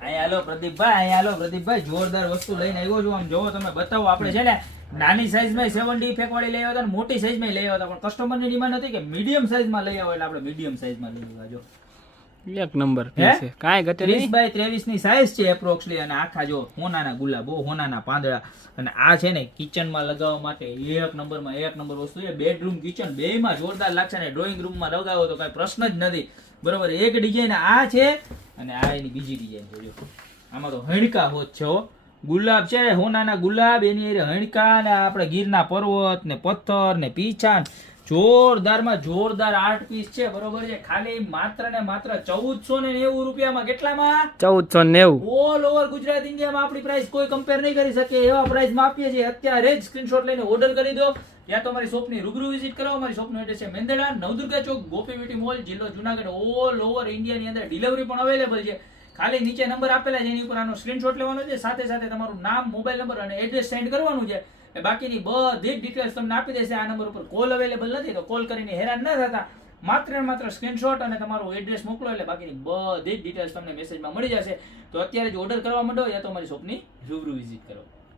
હાલો પ્રદીપભાઈ જોરદાર વસ્તુ લઈને આવ્યો છું. આમ જોવો તમે બતાવો. આપણે છે ને નાની સાઈઝ માં 70 ઇફેક્ટ વાળી લઈ આવ્યા હતા, મોટી સાઈઝ માં લઈ આવ્યા હતા, પણ કસ્ટમર ની ડિમાન્ડ હતી કે મીડિયમ સાઈઝ માં લઈ આવો, એટલે આપણે મીડિયમ સાઈઝ માં લઈ આવ્યા. જો એક નંબર પીસ છે, કાંઈ ઘટે 30 બાય 23 ની સાઈઝ છે એપ્રોક્સલી. અને આખા જો હોનાના ગુલાબ, હોનાના પાંદડા. અને આ છે ને કિચન માં લગાવવા માટે એક નંબર વસ્તુ છે. બેડરૂમ કિચન બેયમાં જોરદાર લાગશે. ને ડ્રોઈંગ રૂમ માં લગાવો તો કઈ પ્રશ્ન જ નથી. બરોબર. એક ડિઝાઇન આ છે અને આ એની બીજી ડિઝાઇન છે. જો આમાં તો હણકા હોત છે. ગુલાબ છે, હોનાના ગુલાબ, એની હણકા, ને આપણે ગીરના પર્વત ને પથ્થર ને પીછાણ, જોરદારમાં જોરદાર આર્ટ પીસ છે. બરોબર છે. ખાલી માત્ર ને માત્ર 1490 રૂપિયામાં. કેટલામાં? 1490. ઓલ ઓવર ગુજરાત ઇન્ડિયામાં આપણી પ્રાઇસ કોઈ કમ્પેર નહીં કરી શકે એવા પ્રાઇસમાં આપીએ છીએ. અત્યારે જ સ્ક્રીનશોટ લઈને ઓર્ડર કરી દો. યા તો અમારી શોપની રૂબરૂ વિઝિટ કરો. અમારી શોપનું એડ્રેસ છે મેંદરડા, નવદુર્ગા ચોક, ગોપી બ્યુટી મોલ, જિલ્લો જુનાગઢ. ઓલ ઓવર ઇન્ડિયાની અંદર ડિલિવરી પણ અવેલેબલ છે. ખાલી નીચે નંબર આપેલા છે, એની ઉપર આનો સ્ક્રીનશોટ લેવાનો છે, સાથે સાથે તમારું નામ, મોબાઈલ નંબર અને એડ્રેસ સેન્ડ કરવાનું છે. બાકીની બધી જ ડિટેલ્સ તમને આપી દેશે. આ નંબર ઉપર કોલ અવેલેબલ નથી, તો કોલ કરીને હેરાન ન થતા. માત્ર ને માત્ર સ્ક્રીનશોટ અને તમારું એડ્રેસ મોકલો, એટલે બાકીની બધી જ ડિટેલ્સ તમને મેસેજમાં મળી જશે. તો અત્યારે જ ઓર્ડર કરવા માંડો, યા તો અમારી શોપની રૂબરૂ વિઝિટ કરો.